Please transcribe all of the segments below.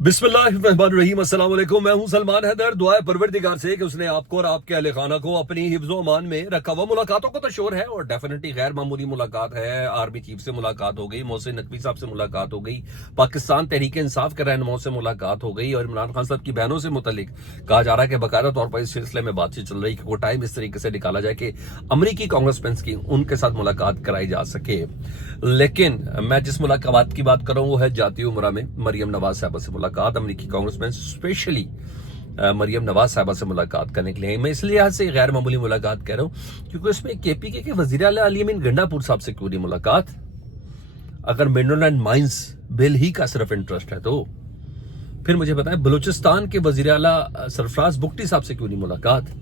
बिस्मिल्लाहिर्रहमानिर्रहीम। अस्सलाम वालेकुम। मैं हूं सलमान हैदर। दुआ है परवरदिगार से कि उसने आपको और आपके अहले खाना को अपनी हिफ्ज़ो अमान में रखा हुआ। मुलाकातों को तो शोर है और डेफिनेटली गैर मामूली मुलाकात है। आर्मी चीफ से मुलाकात हो गई, मोहसिन नकवी साहब से मुलाकात हो गई, पाकिस्तान तहरीक इंसाफ के रहनुमाओं से मुलाकात हो गई और इमरान खान साहब की बहनों से मुतल्लिक कहा जा रहा है कि बाकायदा तौर पर इस सिलसिले में बातचीत चल रही है कि वो टाइम इस तरीके से निकाला जाए कि अमरीकी कांग्रेसमैन की उनके साथ मुलाकात कराई जा सके। लेकिन मैं जिस मुलाकात की बात कर रहा हूँ वो है जाती उमरा में मरियम नवाज साहबा से मुलाकात। अमरीकी कांग्रेसमैन स्पेशली मरियम नवाज साहबा से मुलाकात करने के लिए। मैं इसलिए यहाँ से गैर मामूली मुलाकात कह रहा हूँ क्योंकि उसमें केपीके के वजीर आला अली अमीन गंडापुर साहब से क्यों नहीं मुलाकात। अगर मिनरल एंड माइंस बिल ही का सिर्फ इंटरेस्ट है तो फिर मुझे बताएं बलूचिस्तान के वजीर आला सरफराज बुगटी साहब से क्यों नहीं मुलाकात।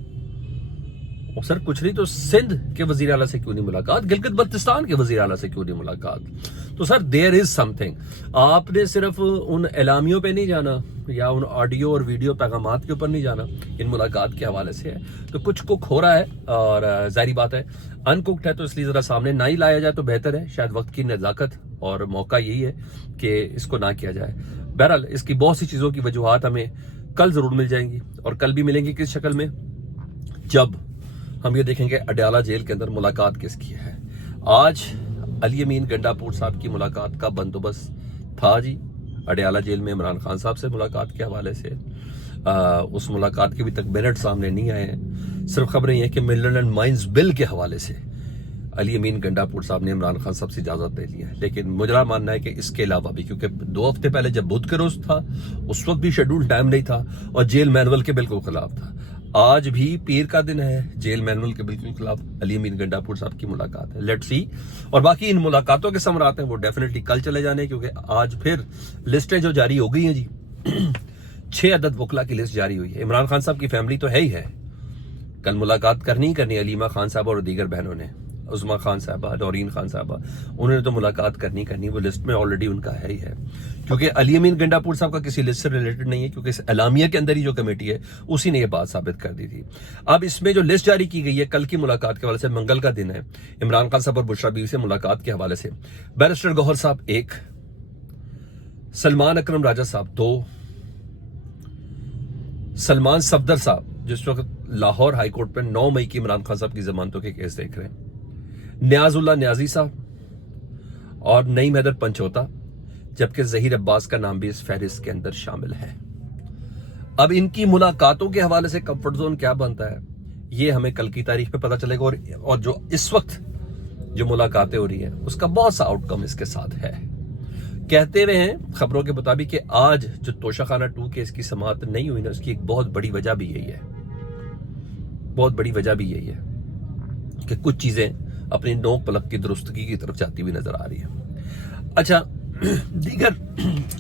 और सर कुछ नहीं तो सिंध के वजीर आला से क्यों नहीं मुलाकात, गिलगित बल्तिस्तान के वजीर आला से क्यों नहीं मुलाकात। तो सर देयर इज समथिंग। आपने सिर्फ उन एलामियों पे नहीं जाना या उन ऑडियो और वीडियो पैगामात के ऊपर नहीं जाना, इन मुलाकात के हवाले से है तो कुछ कुक हो रहा है और जाहिर बात है अनकुक्ड है तो इसलिए जरा सामने ना ही लाया जाए तो बेहतर है। शायद वक्त की नजाकत और मौका यही है कि इसको ना किया जाए। बहरहाल इसकी बहुत सी चीजों की वजूहात हमें कल जरूर मिल जाएंगी और कल भी मिलेंगी किस शक्ल में, जब हम ये देखेंगे अडयाला जेल के अंदर मुलाकात किसकी है। आज अली अमीन गंडापुर साहब की मुलाकात का बंदोबस्त था जी अडयाला जेल में इमरान खान साहब से मुलाकात के हवाले से। उस मुलाकात के अभी तक मिनट सामने नहीं आए हैं। सिर्फ खबरें ये कि मिनरल एंड माइंस बिल के हवाले से अली अमीन गंडापुर साहब ने इमरान खान साहब से इजाजत ले ली है। लेकिन मुझे मानना है कि इसके अलावा भी, क्योंकि 2 हफ्ते पहले जब बुध का रोज था उस वक्त भी शेड्यूल टाइम नहीं था और जेल मैनुअल के बिल्कुल खिलाफ था। आज भी पीर का दिन है, जेल मैनुअल के बिल्कुल खिलाफ अली अमीन गंडापुर साहब की मुलाकात है। Let's see. और बाकी इन मुलाकातों के समरात हैं वो डेफिनेटली कल चले जाने, क्योंकि आज फिर लिस्टें जो जारी हो गई हैं जी 6 अदद वकला की लिस्ट जारी हुई है। इमरान खान साहब की फैमिली तो है ही है, कल मुलाकात करनी ही करनी। अलीमा खान साहब और दीगर बहनों ने, उस्मा खान साहबा, डोरीन खान साहबा, उन्होंने तो मुलाकात करनी करनी, वो लिस्ट में ऑलरेडी उनका है ही है। क्योंकि अली अमीन गंडापुर साहब का किसी लिस्ट से रिलेटेड नहीं है, क्योंकि इस एलामिया के अंदर ही जो कमेटी है उसी ने ये बात साबित कर दी थी। अब इसमें जो लिस्ट जारी की गई है कल की मुलाकात के हवाले से, मंगल का दिन है, इमरान खान साहब और बुशरा बीवी से मुलाकात के हवाले से बैरिस्टर गौहर साहब 1, सलमान अकरम राजा साहब 2, सलमान सफदर साहब जिस वक्त लाहौर हाईकोर्ट पर 9 मई की इमरान खान साहब की जमानतों के केस देख रहे हैं, न्याजुल्ला न्याजी साहब और नईम हैदर पंचोता, जबकि जहीर अब्बास का नाम भी इस फहरिस्त के अंदर शामिल है। अब इनकी मुलाकातों के हवाले से कंफर्ट जोन क्या बनता है ये हमें कल की तारीख पे पता चलेगा। और जो इस वक्त जो मुलाकातें हो रही हैं उसका बहुत सा आउटकम इसके साथ है। कहते हुए हैं खबरों के मुताबिक कि आज जो तोशाखाना 2 केस की समाअत नहीं हुई ना, उसकी एक बहुत बड़ी वजह भी यही है। बहुत बड़ी वजह भी यही है कि कुछ चीजें अपनी नोक पलक की दुरुस्तगी की तरफ जाती हुई नजर आ रही है। अच्छा, दीगर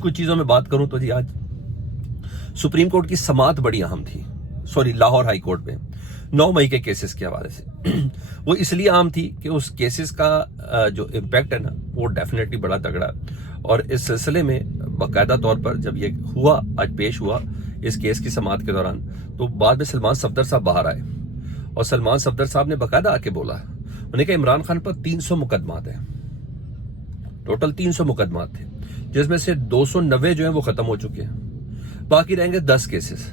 कुछ चीजों में बात करूं तो जी आज सुप्रीम कोर्ट की समाअत बड़ी अहम थी, लाहौर हाई कोर्ट में 9 मई के केसेस के हवाले से। वो इसलिए अहम थी कि उस केसेस का जो इम्पैक्ट है ना वो डेफिनेटली बड़ा तगड़ा। और इस सिलसिले में बाकायदा तौर पर जब ये हुआ, आज पेश हुआ इस केस की समाअत के दौरान, तो बाद में सलमान सफदर साहब बाहर आए और सलमान सफदर साहब ने बाकायदा आके बोला, उन्होंने कहा इमरान खान पर 300 मुकदमात हैं, टोटल 300 मुकदमात थे, जिसमें से 290 जो हैं वो खत्म हो चुके हैं, बाकी रहेंगे 10 केसेस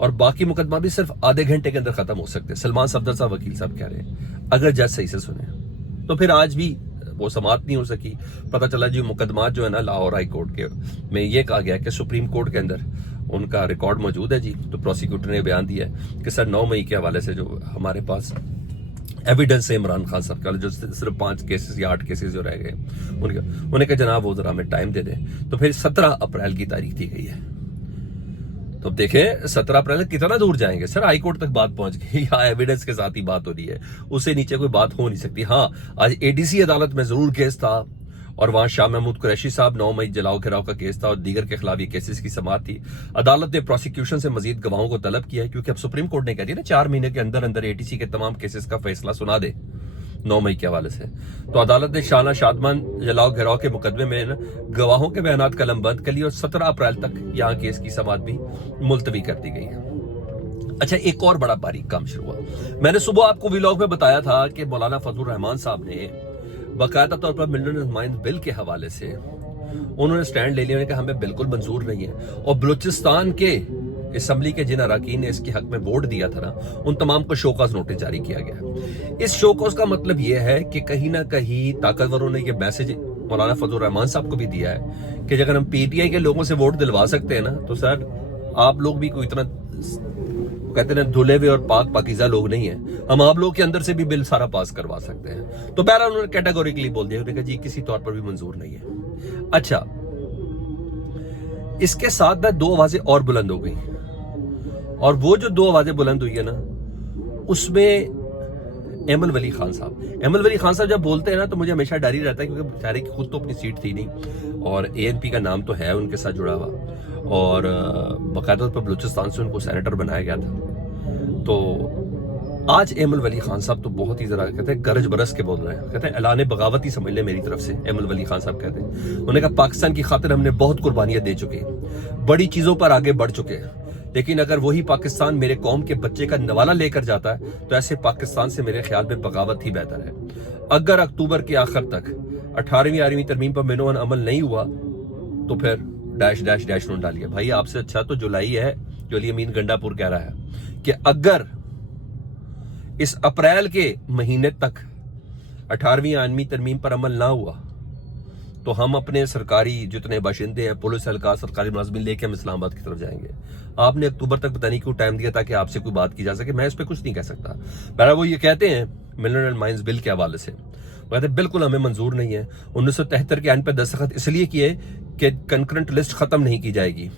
और बाकी मुकदमा भी सिर्फ आधे घंटे के अंदर खत्म हो सकते हैं। सलमान सफदर साहब वकील साहब कह रहे हैं, अगर जज सही से सुने तो फिर आज भी वो समाअत नहीं हो सकी। पता चला जी मुकदमात जो है ना लाहौर हाई कोर्ट के में ये कहा गया कि सुप्रीम कोर्ट के अंदर उनका रिकॉर्ड मौजूद है जी। तो प्रोसिक्यूटर ने बयान दिया कि सर 9 मई के हवाले से जो हमारे पास एविडेंस है इमरान खान साहब का, जो सिर्फ 5 केसेस या 8 केसेस जो रह गए उन्हें कहा जनाब वो जरा हमें टाइम दे दें। तो फिर 17 अप्रैल की तारीख दी गई है। तो अब देखें 17 अप्रैल कितना दूर जाएंगे सर, हाई कोर्ट तक बात पहुंच गई, यहाँ एविडेंस के साथ ही बात हो रही है, उससे नीचे कोई बात हो नहीं सकती। हाँ, आज एडीसी अदालत में जरूर केस था और वहां शाह महमूद कुरैशी साहब 9 मई जलाओ घेराव का केस था और दीगर के खिलाफ ये केसेस की समाअत थी। अदालत ने प्रोसिक्यूशन से मजीद गवाहों को तलब किया है, क्योंकि अब सुप्रीम कोर्ट ने कह दिया ना 4 महीने के अंदर अंदर एटीसी के तमाम केसेस का फैसला सुना दे 9 मई के हवाले से। तो अदालत ने शाना शादमान जलाओ घेराव के मुकदमे में गवाहों के बयानात कलमबंद कर ली और 17 अप्रैल तक यहाँ केस की समाअत भी मुलतवी कर दी गई है। अच्छा, एक और बड़ा बारीक काम शुरू हुआ। मैंने सुबह आपको व्लॉग में बताया था कि मौलाना फजलुर रहमान साहब ने बाकायदा तौर पर मिनरल एंड माइंस बिल के हवाले से انہوں نے سٹینڈ لے لیا کہ ہمیں بالکل منظور نہیں ہے، اور بلوچستان کے اسمبلی کے جن اراکین نے اس کے حق میں ووٹ دیا تھا نا، ان تمام کو شوکاز نوٹس جاری کیا گیا۔ اس شوکاز کا مطلب یہ ہے کہ کہیں نہ کہیں طاقتوروں نے یہ میسج مولانا فضل الرحمان صاحب کو بھی دیا ہے کہ اگر ہم پی ٹی آئی کے لوگوں سے ووٹ دلوا سکتے ہیں نا، تو سر آپ لوگ بھی کوئی اتنا کہتے ہیں دھلے ہوئے اور پاکیزہ لوگ نہیں ہیں، ہم آپ لوگ کے اندر سے بھی بل سارا پاس کروا سکتے ہیں۔ تو بہرحال انہوں نے کیٹیگوریکلی بول دیا، انہوں نے کہا جی کسی طور پر بھی منظور نہیں ہے۔ اچھا، اس کے ساتھ میں 2 آوازیں اور بلند ہو گئی، اور وہ جو 2 آوازیں بلند ہوئی ہے نا، اس میں ایمل ولی خان صاحب جب بولتے ہیں نا تو مجھے ہمیشہ ڈر ہی رہتا ہے، کیونکہ بیچارے کی خود تو اپنی سیٹ تھی نہیں، اور اے این پی کا نام تو ہے ان کے ساتھ جڑا ہوا، اور باقاعدہ طور پر بلوچستان سے ان کو سینیٹر بنایا گیا تھا۔ تو آج ایمل ولی خان صاحب تو بہت ہی ذرا کہتے ہیں گرج برس کے بول رہے ہیں، کہتے ہیں اعلان بغاوت ہی سمجھ لیں میری طرف سے۔ ایمل ولی خان صاحب کہتے ہیں، انہوں نے کہا پاکستان کی خاطر ہم نے بہت قربانیاں دے چکے ہیں، بڑی چیزوں پر آگے بڑھ چکے ہیں، لیکن اگر وہی پاکستان میرے قوم کے بچے کا نوالہ لے کر جاتا ہے تو ایسے پاکستان سے میرے خیال میں بغاوت ہی بہتر ہے۔ اگر اکتوبر کے آخر تک 18ویں ترمیم پر منوان عمل نہیں ہوا تو پھر ڈیش ڈیش ڈیش نوٹ ڈالیے۔ بھائی آپ سے اچھا تو جولائی ہے، جو علی امین گنڈا پور کہہ رہا ہے کہ اگر اس اپریل کے مہینے تک 18ویں ترمیم پر عمل نہ ہوا تو ہم اپنے سرکاری جتنے باشندے ہیں، پولیس اہلکار، سرکاری ملازمین لے کے ہم اسلام آباد کی طرف جائیں گے۔ آپ نے اکتوبر تک پتہ نہیں کیوں ٹائم دیا تاکہ آپ سے کوئی بات کی جا سکے، میں اس پہ کچھ نہیں کہہ سکتا۔ بہرحال وہ یہ کہتے ہیں منرل اینڈ مائنز بل کے حوالے سے، وہ کہتے ہیں بالکل ہمیں منظور نہیں ہے۔ 1973 کے آئین پہ دستخط اس لیے کیے کہ کنکرنٹ لسٹ ختم نہیں کی جائے گی۔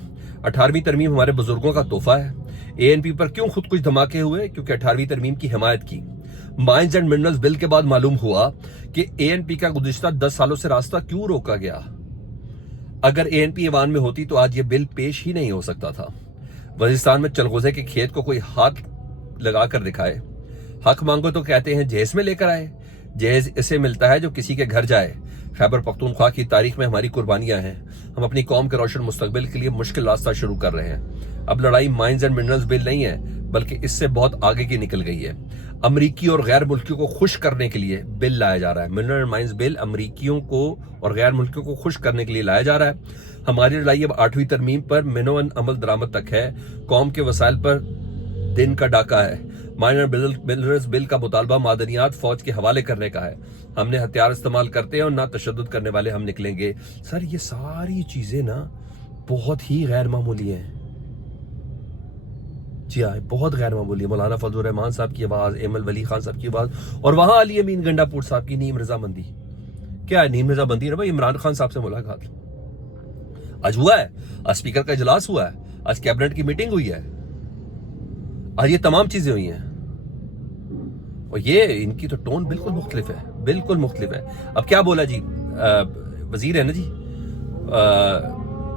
18ویں ترمیم ہمارے بزرگوں کا تحفہ ہے۔ اے این پی پر کیوں خود کچھ دھماکے ہوئے؟ کیونکہ 18ویں ترمیم کی حمایت کی۔ مائنز اینڈ منرلز بل کے بعد معلوم ہوا کہ اے این پی کا گزشتہ 10 سالوں سے راستہ کیوں روکا گیا۔ اگر اے این پی ایوان میں ہوتی تو آج یہ بل پیش ہی نہیں ہو سکتا تھا۔ وزیرستان میں چلغوزے کے کھیت کو کوئی ہاتھ لگا کر دکھائے، حق مانگو تو کہتے ہیں جہیز میں لے کر آئے۔ جہیز اسے ملتا ہے جو کسی کے گھر جائے۔ خیبر پختونخوا کی تاریخ میں ہماری قربانیاں ہیں، ہم اپنی قوم کے روشن مستقبل کے لیے مشکل راستہ شروع کر رہے ہیں۔ اب لڑائی مائنز اینڈ منرلز بل نہیں ہے، بلکہ اس سے بہت آگے کی نکل گئی ہے۔ امریکی اور غیر ملکیوں کو خوش کرنے کے لیے بل لایا جا رہا ہے۔ منرل اینڈ مائنز بل امریکیوں کو اور غیر ملکیوں کو خوش کرنے کے لیے لایا جا رہا ہے۔ ہماری لڑائی اب 8ویں ترمیم پر منوان عمل درآمد تک ہے۔ قوم کے وسائل پر دن کا ڈاکہ ہے۔ مائنر منرلز بل کا مطالبہ معدنیات فوج کے حوالے کرنے کا ہے۔ ہم نے ہتھیار استعمال کرتے ہیں اور نہ تشدد کرنے والے ہم نکلیں گے۔ سر یہ ساری چیزیں نا بہت ہی غیر معمولی ہیں، جی ہاں بہت غیر معمولی ہے۔ مولانا فضل الرحمان صاحب کی آواز، ایمل ولی خان صاحب کی آواز، اور وہاں علی امین گنڈا پور صاحب کی نیم رضامندی۔ کیا ہے نیم رضامندی؟ بھائی عمران خان صاحب سے ملاقات آج ہوا ہے، آج اسپیکر کا اجلاس ہوا ہے، آج کیبنٹ کی میٹنگ ہوئی ہے، آج یہ تمام چیزیں ہوئی ہیں، اور یہ ان کی تو ٹون بالکل مختلف ہے، بالکل مختلف ہے۔ اب کیا بولا جی وزیر ہے نا جی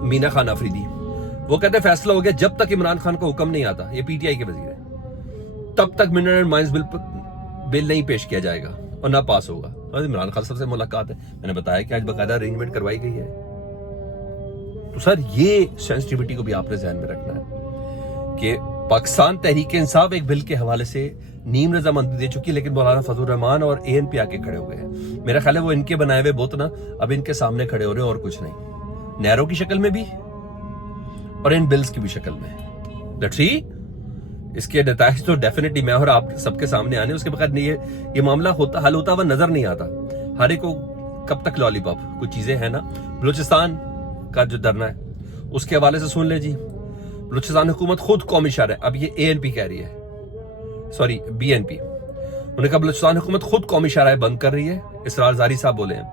مینا خان آفریدی، وہ کہتے ہیں فیصلہ ہو گیا جب تک عمران خان کو حکم نہیں آتا، یہ پی ٹی آئی کے وزیر ہے، تب تک منرل اینڈ مائنز بل نہیں پیش کیا جائے گا اور نہ پاس ہوگا۔ عمران خان صاحب سے ملاقات ہے، میں نے بتایا کہ آج باقاعدہ ارینجمنٹ کروائی گئی ہے۔ تو سر یہ سینسٹیوٹی کو بھی آپ نے ذہن میں رکھنا ہے کہ پاکستان تحریک انصاف ایک بل کے حوالے سے نیم رضامندی دے چکی، لیکن مولانا فضل الرحمان اور اے این پی آ کے کھڑے ہو گئے ہیں۔ میرا خیال ہے وہ ان کے بنائے ہوئے بت نا اب ان کے سامنے کھڑے ہو رہے ہیں، اور کچھ نہیں، نیرو کی شکل میں بھی اور ان بلز کی بھی شکل میں۔ لیٹس سی اس کے نتائج تو ڈیفینیٹلی میں اور آپ سب کے سامنے آنے، اس کے بغیر یہ معاملہ حل ہوتا ہوا نظر نہیں آتا۔ ہر ایک کو کب تک لالی پاپ، کچھ چیزیں ہیں نا۔ بلوچستان کا جو دھرنا ہے اس کے حوالے سے سن لیں جی، بلوچستان حکومت خود قومی شہر ہے، اب یہ اے این پی کہہ رہی ہے، سوری بی این پی، انہوں نے کہا بلوچستان حکومت خود قومی شاہراہیں بند کر رہی ہے، اسرار زاری صاحب بولے ہیں،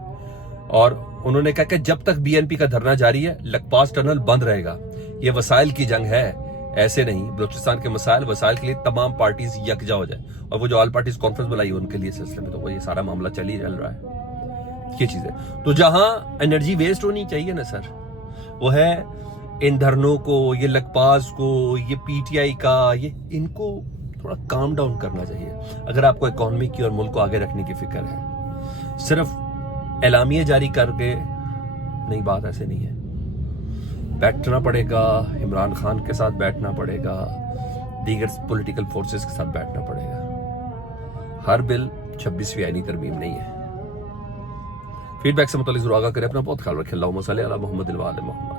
اور انہوں نے کہا کہ جب تک بی این پی کا دھرنا جاری ہے لکپاس ٹنل بند رہے گا۔ یہ وسائل کی جنگ ہے، ایسے نہیں۔ بلوچستان کے وسائل کے لیے تمام پارٹیز یکجا ہو جائیں، اور وہ جو آل پارٹیز کانفرنس بلائی ہے ان کے لیے سلسلے میں تو وہ یہ سارا معاملہ چل رہا ہے۔ یہ چیزیں تو جہاں انرجی ویسٹ ہونی چاہیے نا سر، وہ ہے ان دھرنوں کو، یہ لکپاس کو، یہ پی ٹی آئی کا، یہ ان کو تھوڑا کام ڈاؤن کرنا چاہیے اگر آپ کو اکانومی کی اور ملک کو آگے رکھنے کی فکر ہے۔ صرف اعلامیے جاری کر کے نہیں، بات ایسے نہیں ہے، بیٹھنا پڑے گا، عمران خان کے ساتھ بیٹھنا پڑے گا، دیگر پولیٹیکل فورسز کے ساتھ بیٹھنا پڑے گا۔ ہر بل 26ویں آئینی ترمیم نہیں ہے، فیڈ بیک سے متعلق ضرور آگاہ کریں. اپنا بہت خیال رکھیں. اللہم صلی علی محمد و علی محمد.